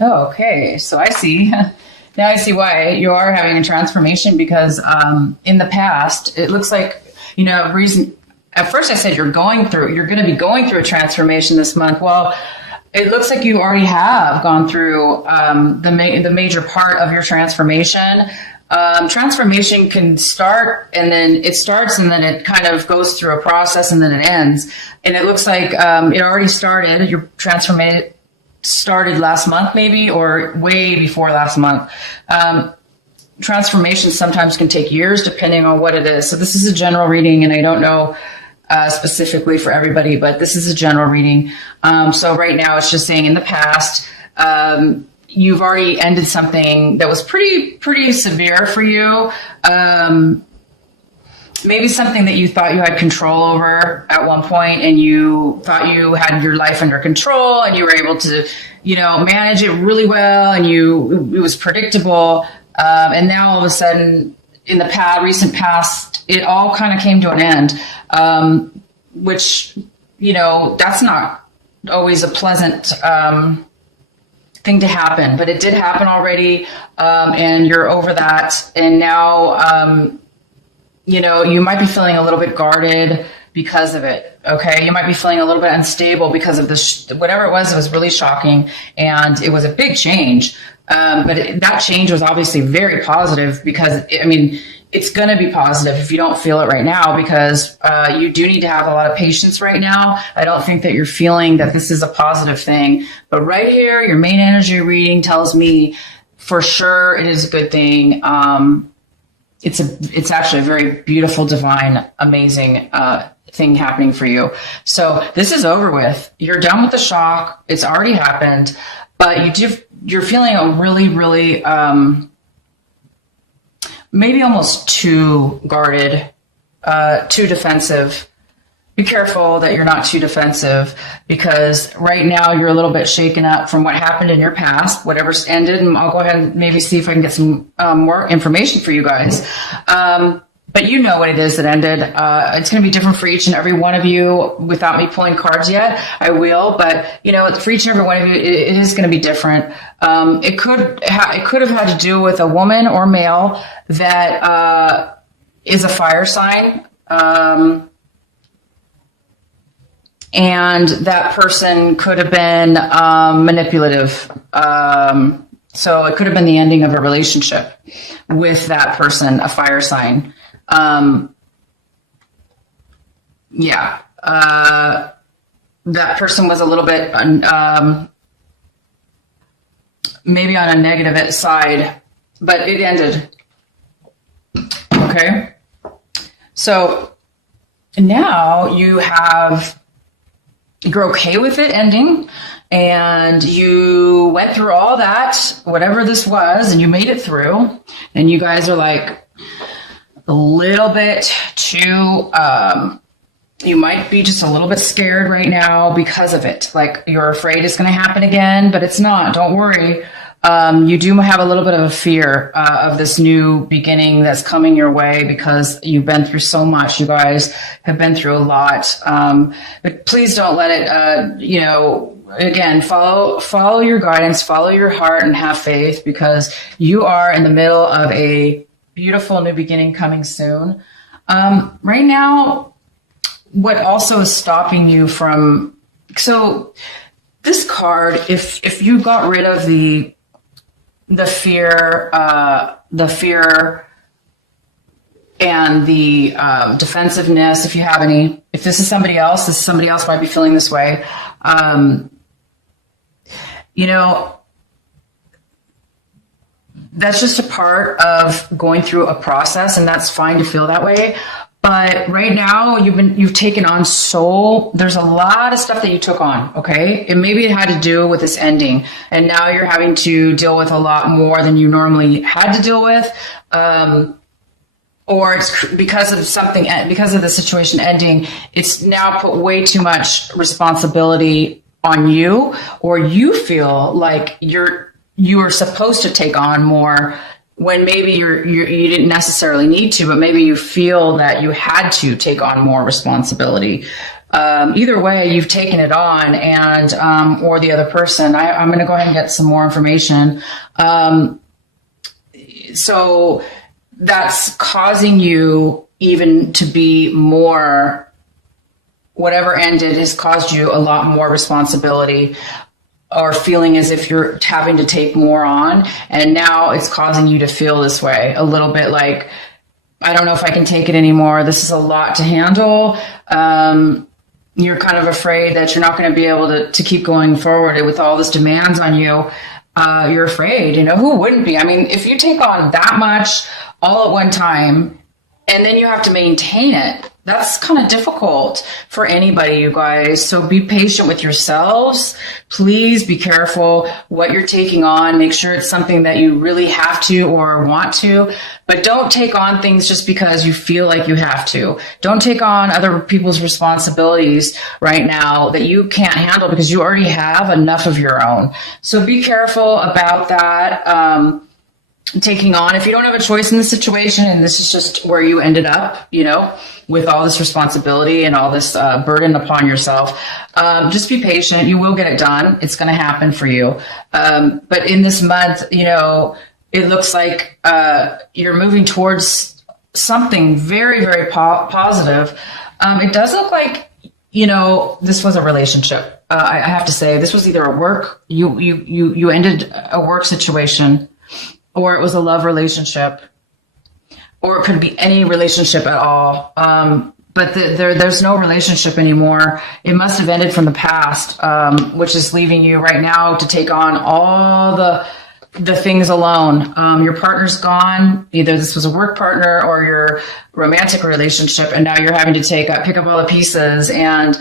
Oh, okay. So I see. Now I see why you are having a transformation because in the past, it looks like, reason. At first I said you're going to be going through a transformation this month. Well, it looks like you already have gone through the major part of your transformation. Transformation can start and then it starts and then it kind of goes through a process and then it ends. And it looks like it already started. Your transformation started last month maybe or way before last month. Transformation sometimes can take years depending on what it is. So this is a general reading and I don't know specifically for everybody, but this is a general reading. So right now it's just saying in the past, you've already ended something that was pretty severe for you. Maybe something that you thought you had control over at one point and you thought you had your life under control and you were able to, manage it really well and it was predictable. And now all of a sudden in the recent past, it all kind of came to an end, which, that's not always a pleasant, thing to happen, but it did happen already. And you're over that. And now, you might be feeling a little bit guarded because of it. Okay. You might be feeling a little bit unstable because of this, whatever it was really shocking. And it was a big change. But that change was obviously very positive because it's going to be positive if you don't feel it right now because you do need to have a lot of patience right now. I don't think that you're feeling that this is a positive thing, but right here, your main energy reading tells me for sure it is a good thing. It's actually a very beautiful, divine, amazing thing happening for you. So this is over with. You're done with the shock. It's already happened, but you're feeling a really, really, maybe almost too guarded, too defensive. Be careful that you're not too defensive because right now you're a little bit shaken up from what happened in your past, whatever's ended. And I'll go ahead and maybe see if I can get some more information for you guys. But you know what it is that ended. It's going to be different for each and every one of you without me pulling cards yet. I will, but for each and every one of you, it is going to be different. It could have had to do with a woman or male that is a fire sign. And that person could have been manipulative. So it could have been the ending of a relationship with that person, a fire sign. That person was a little bit maybe on a negative side, but it ended. Okay. So now you're okay with it ending and you went through all that, whatever this was, and you made it through and you guys are like a little bit too, you might be just a little bit scared right now because of it. Like you're afraid it's going to happen again, but it's not. Don't worry. You do have a little bit of a fear of this new beginning that's coming your way because you've been through so much. You guys have been through a lot. But please don't let it, again, follow your guidance, follow your heart and have faith because you are in the middle of a beautiful new beginning coming soon. Right now, what also is stopping you from, so this card, if you got rid of the fear and the defensiveness, if you have any, if this is somebody else might be feeling this way. That's just a part of going through a process, and that's fine to feel that way. But right now you've taken on there's a lot of stuff that you took on. Okay. And maybe it had to do with this ending. And now you're having to deal with a lot more than you normally had to deal with. Or it's because of the situation ending, it's now put way too much responsibility on you, or you feel like you are supposed to take on more when maybe you didn't necessarily need to, but maybe you feel that you had to take on more responsibility. Either way, you've taken it on, and or the other person. I'm going to go ahead and get some more information. So that's causing you even to be more, whatever ended has caused you a lot more responsibility, or feeling as if you're having to take more on. And now it's causing you to feel this way a little bit, like, I don't know if I can take it anymore. This is a lot to handle. You're kind of afraid that you're not going to be able to keep going forward with all this demands on you. You're afraid, who wouldn't be? I mean, if you take on that much all at one time and then you have to maintain it, that's kind of difficult for anybody, you guys. So be patient with yourselves. Please be careful what you're taking on. Make sure it's something that you really have to or want to, but don't take on things just because you feel like you have to. Don't take on other people's responsibilities right now that you can't handle because you already have enough of your own. So be careful about that. Taking on, if you don't have a choice in the situation and this is just where you ended up, with all this responsibility and all this burden upon yourself, just be patient. You will get it done. It's going to happen for you. But in this month, it looks like you're moving towards something very, very positive. It does look like, this was a relationship. I have to say, this was either a work, you ended a work situation, or it was a love relationship, or it could be any relationship at all. But there's no relationship anymore. It must have ended from the past, which is leaving you right now to take on all the things alone. Your partner's gone. Either this was a work partner or your romantic relationship, and now you're having to pick up all the pieces and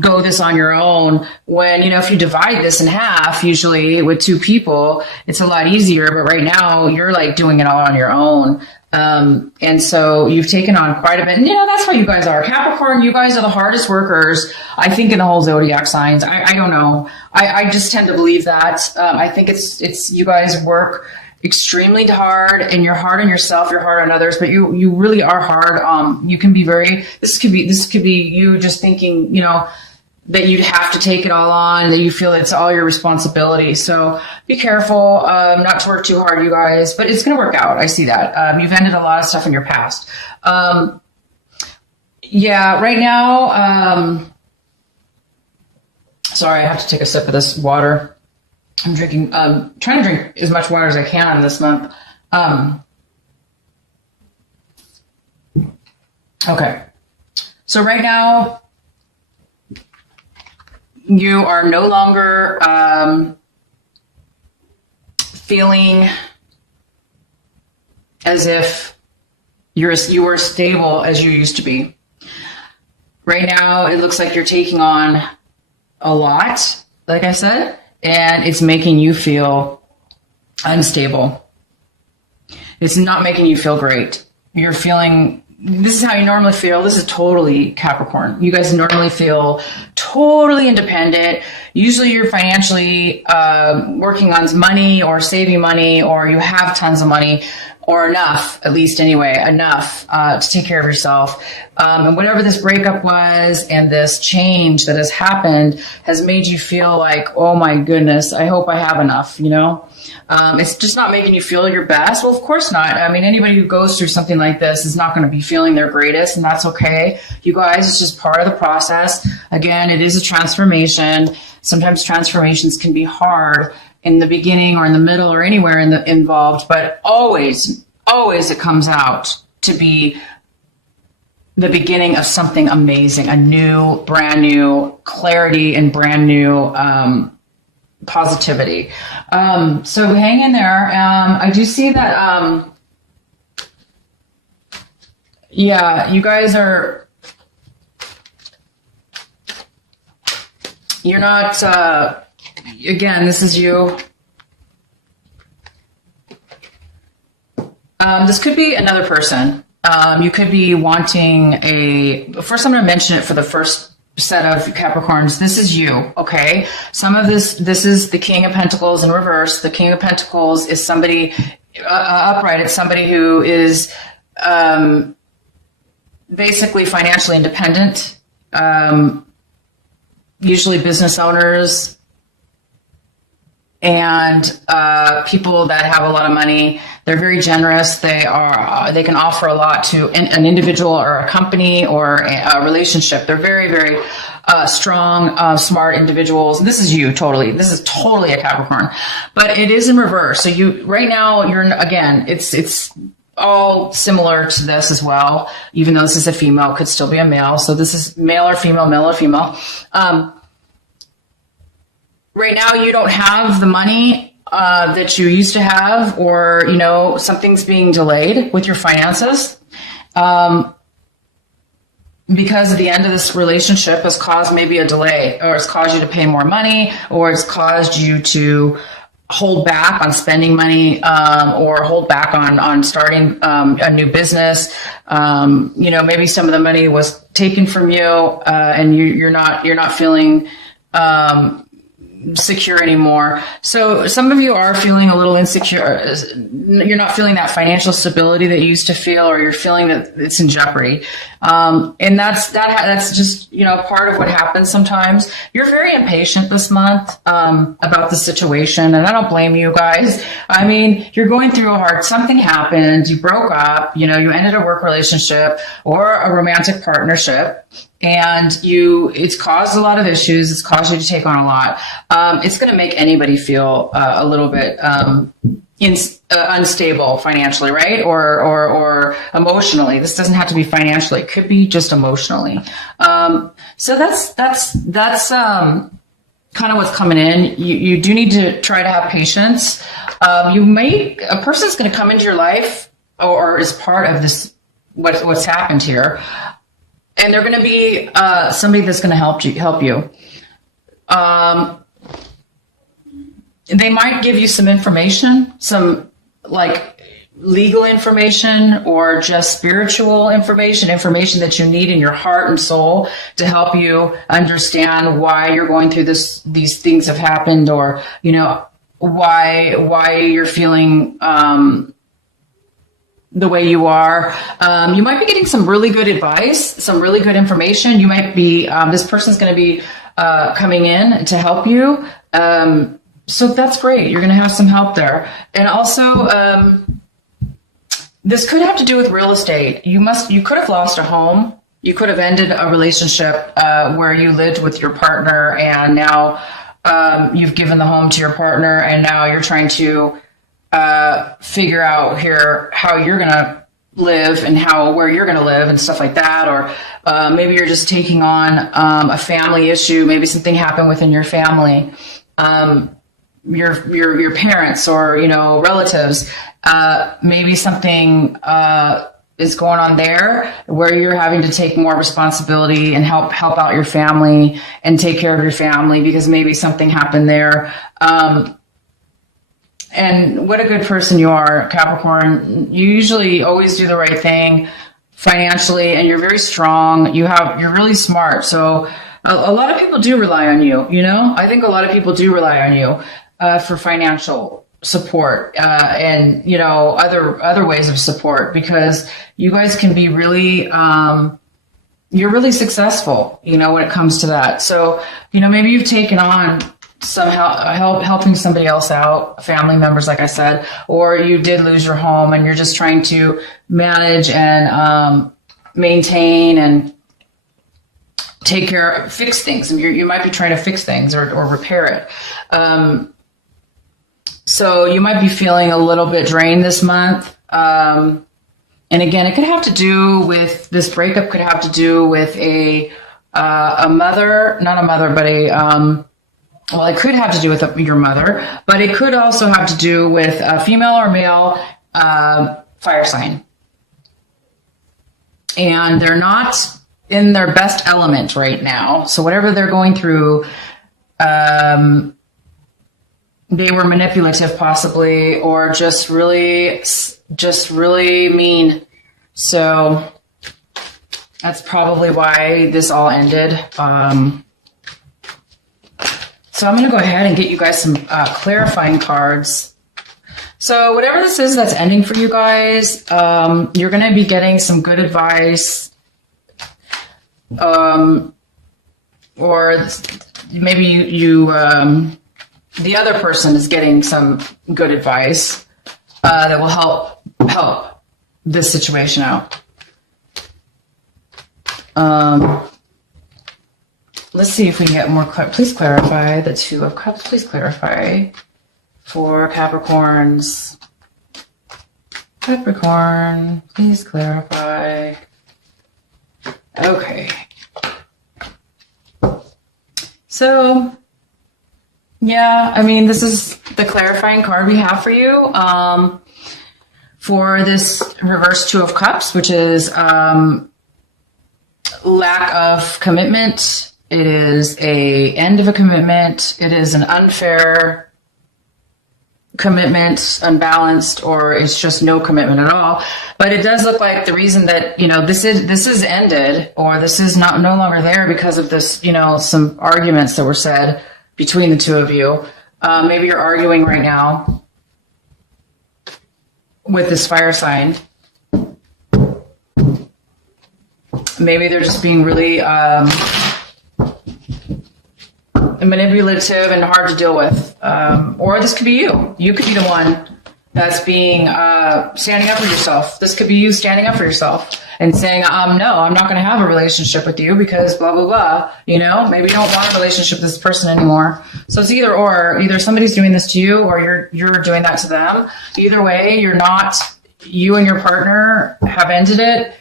go this on your own. When, if you divide this in half, usually with two people, it's a lot easier. But right now, you're like doing it all on your own. And so you've taken on quite a bit. And, that's what you guys are. Capricorn, you guys are the hardest workers, I think, in the whole zodiac signs. I don't know. I just tend to believe that. I think it's you guys work extremely hard, and you're hard on yourself, you're hard on others, but you really are hard. You can be this could be you just thinking, that you'd have to take it all on, that you feel it's all your responsibility. So be careful, not to work too hard, you guys, but it's going to work out. I see that. You've ended a lot of stuff in your past. Right now, sorry, I have to take a sip of this water. I'm drinking, trying to drink as much water as I can this month. Okay. So right now, you are no longer feeling as if you are stable as you used to be. Right now, it looks like you're taking on a lot, like I said, and it's making you feel unstable. It's not making you feel great. You're feeling, this is how you normally feel. This is totally Capricorn. You guys normally feel totally independent. Usually you're financially working on money or saving money, or you have tons of money, or enough, at least anyway, enough to take care of yourself. And whatever this breakup was and this change that has happened has made you feel like, oh my goodness, I hope I have enough, It's just not making you feel your best. Well, of course not. I mean, anybody who goes through something like this is not going to be feeling their greatest, and that's okay. You guys, it's just part of the process. Again, it is a transformation. Sometimes transformations can be hard in the beginning or in the middle or anywhere involved, but always it comes out to be the beginning of something amazing, a new, brand new clarity and brand new positivity. So hang in there. I do see that, you guys are, you're not, again, this is you. This could be another person. You could be wanting first I'm going to mention it for the first set of Capricorns. This is you, okay? Some of this is the King of Pentacles in reverse. The King of Pentacles is somebody upright. It's somebody who is basically financially independent. usually business owners and people that have a lot of money. They're very generous. They can offer a lot to an individual or a company or a relationship. They're very, very strong, smart individuals. This is you totally. This is totally a Capricorn, but it is in reverse. So right now again, it's all similar to this as well. Even though this is a female, it could still be a male. So this is male or female, male or female. Right now you don't have the money that you used to have, or, something's being delayed with your finances. Because at the end of this relationship has caused maybe a delay, or it's caused you to pay more money, or it's caused you to hold back on spending money, or hold back on starting a new business. Maybe some of the money was taken from you, and you're not feeling secure anymore. So some of you are feeling a little insecure. You're not feeling that financial stability that you used to feel, or you're feeling that it's in jeopardy. And that's just, part of what happens sometimes. You're very impatient this month, about the situation. And I don't blame you guys. I mean, you're going through something happened. You broke up, you ended a work relationship or a romantic partnership. And it's caused a lot of issues. It's caused you to take on a lot. It's going to make anybody feel a little bit unstable financially, right? Or emotionally. This doesn't have to be financially. It could be just emotionally. So that's kind of what's coming in. You do need to try to have patience. A person's going to come into your life or is part of this, what's happened here. And they're going to be somebody that's going to help you. They might give you some information, some like legal information, or just spiritual information that you need in your heart and soul to help you understand why you're going through these things have happened, or why you're feeling the way you are. You might be getting some really good advice, some really good information. You might be, this person's going to be coming in to help you. So that's great. You're going to have some help there. And also, this could have to do with real estate. You could have lost a home. You could have ended a relationship where you lived with your partner, and now you've given the home to your partner, and now you're trying to figure out here how you're going to live and where you're going to live and stuff like that. Or maybe you're just taking on a family issue. Maybe something happened within your family, your parents or, relatives. Maybe something is going on there where you're having to take more responsibility and help out your family and take care of your family because maybe something happened there. And what a good person you are, Capricorn. You usually always do the right thing financially, and you're very strong. You're really smart. So a lot of people do rely on you, I think a lot of people do rely on you for financial support and, other ways of support, because you guys can be really, you're really successful, when it comes to that. So, maybe you've taken on somehow helping somebody else out, family members, like I said, or you did lose your home and you're just trying to manage and maintain and fix things. And you might be trying to fix things or repair it. So you might be feeling a little bit drained this month. And again, it could have to do with this breakup, could have to do with a mother, not a mother, but well, it could have to do with your mother, but it could also have to do with a female or male fire sign. And they're not in their best element right now. So whatever they're going through, they were manipulative possibly, or just really mean. So that's probably why this all ended. So I'm going to go ahead and get you guys some clarifying cards. So whatever this is that's ending for you guys, you're going to be getting some good advice. or maybe the other person is getting some good advice that will help this situation out. Let's see if we can get more. Please clarify the Two of Cups. Please clarify for Capricorns. Capricorn, please clarify. Okay. So, yeah, I mean, this is the clarifying card we have for you for this reverse Two of Cups, which is lack of commitment. It is a end of a commitment. It is an unfair commitment, unbalanced, or it's just no commitment at all. But it does look like the reason that, this is ended, or this is no longer there because of this, some arguments that were said between the two of you. Maybe you're arguing right now with this fire sign. Maybe they're just being really manipulative and hard to deal with. Or this could be you. You could be the one that's being standing up for yourself. This could be you standing up for yourself and saying, no, I'm not going to have a relationship with you because blah, blah, blah. Maybe you don't want a relationship with this person anymore. So it's either or. Either somebody's doing this to you or you're doing that to them. Either way, you and your partner have ended it.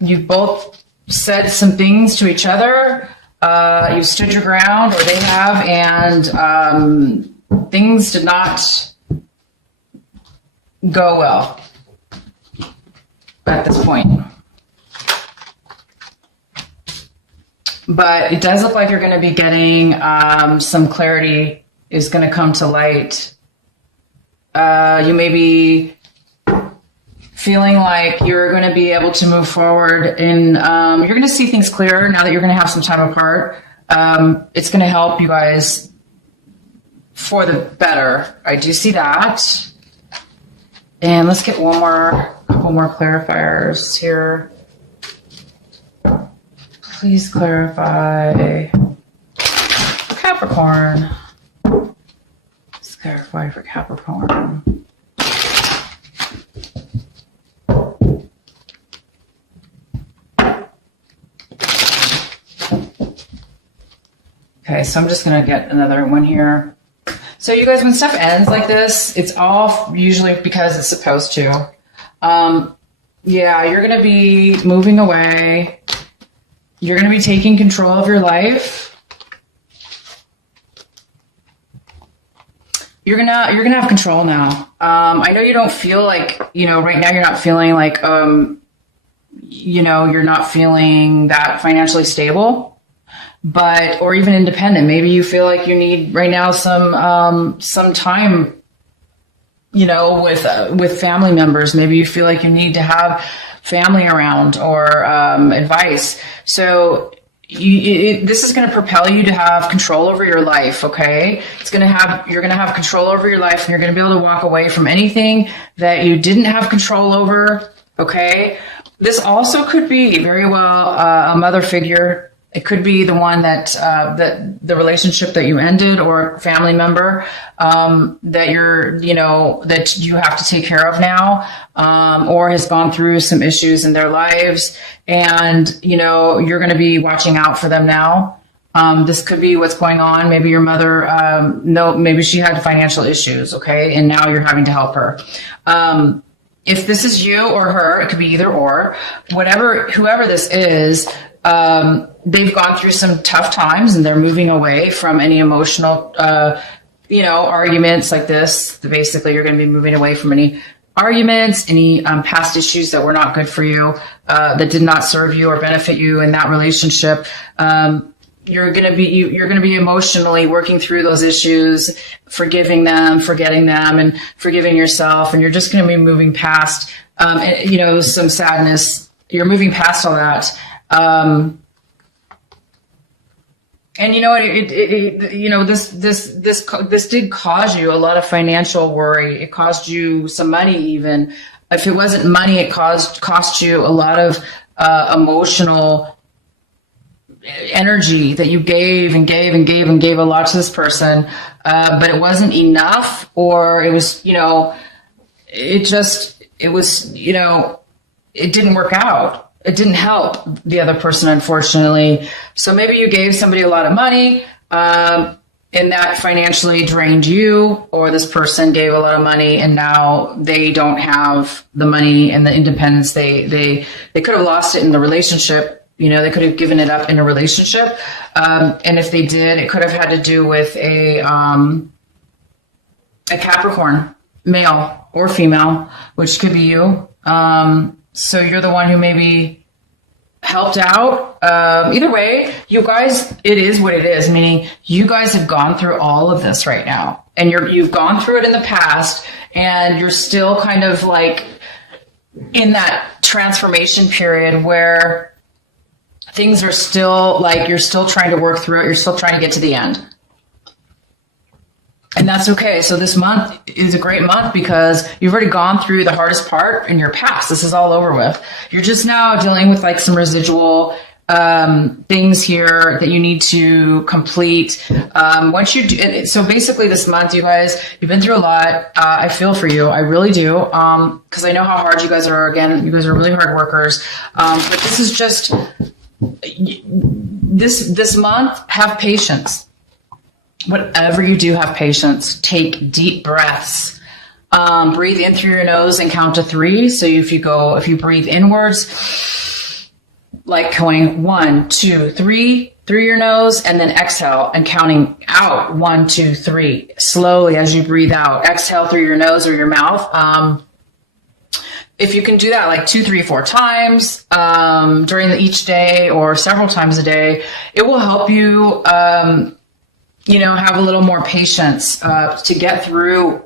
You've both said some things to each other. You've stood your ground, or they have, and things did not go well at this point. But it does look like you're going to be getting some clarity is going to come to light. You may be feeling like you're going to be able to move forward and you're going to see things clearer now that you're going to have some time apart. It's going to help you guys for the better. I do see that. And let's get couple more clarifiers here. Please clarify for Capricorn. Let's clarify for Capricorn. Okay, so I'm just going to get another one here. So you guys, when stuff ends like this, it's all usually because it's supposed to. Yeah, you're going to be moving away. You're going to be taking control of your life. You're gonna have control now. I know you don't feel like, right now you're not feeling like, you're not feeling that financially stable. But, or even independent. Maybe you feel like you need right now some time, with family members. Maybe you feel like you need to have family around or advice. So this is going to propel you to have control over your life. Okay. You're going to have control over your life, and you're going to be able to walk away from anything that you didn't have control over. Okay. This also could be very well a mother figure. It could be the one that the relationship that you ended, or a family member that that you have to take care of now, or has gone through some issues in their lives, and you're going to be watching out for them now. This could be what's going on. Maybe your mother, maybe she had financial issues, okay, and now you're having to help her. If this is you or her, it could be either or. Whoever this is. They've gone through some tough times, and they're moving away from any emotional, arguments like this. Basically, you're going to be moving away from any arguments, any past issues that were not good for you, that did not serve you or benefit you in that relationship. You're going to be emotionally working through those issues, forgiving them, forgetting them, and forgiving yourself. And you're just going to be moving past, some sadness. You're moving past all that. And you know what? This did cause you a lot of financial worry. It cost you some money, even if it wasn't money. It cost you a lot of emotional energy that you gave and gave and gave and gave a lot to this person, but it wasn't enough, or it was, it didn't work out. It didn't help the other person, unfortunately. So maybe you gave somebody a lot of money, and that financially drained you, or this person gave a lot of money and now they don't have the money and the independence. They could have lost it in the relationship. They could have given it up in a relationship. And if they did, it could have had to do with a Capricorn, male or female, which could be you. So you're the one who maybe helped out. Either way, you guys, it is what it is, meaning you guys have gone through all of this right now, and you've gone through it in the past, and you're still kind of like in that transformation period where things are still like, you're still trying to work through it. You're still trying to get to the end. And that's okay. So this month is a great month because you've already gone through the hardest part in your past. This is all over with. You're just now dealing with like some residual things here that you need to complete. Once you do, so basically this month, you guys, you've been through a lot. I feel for you. I really do. Cause I know how hard you guys are. Again, you guys are really hard workers. But this is just this month, have patience. Whatever you do, have patience. Take deep breaths. Breathe in through your nose and count to 3. So if you breathe inwards, like going 1, 2, 3 through your nose, and then exhale and counting out 1, 2, 3 slowly as you breathe out. Exhale through your nose or your mouth. If you can do that like 2, 3, 4 times during each day or several times a day, it will help you have a little more patience to get through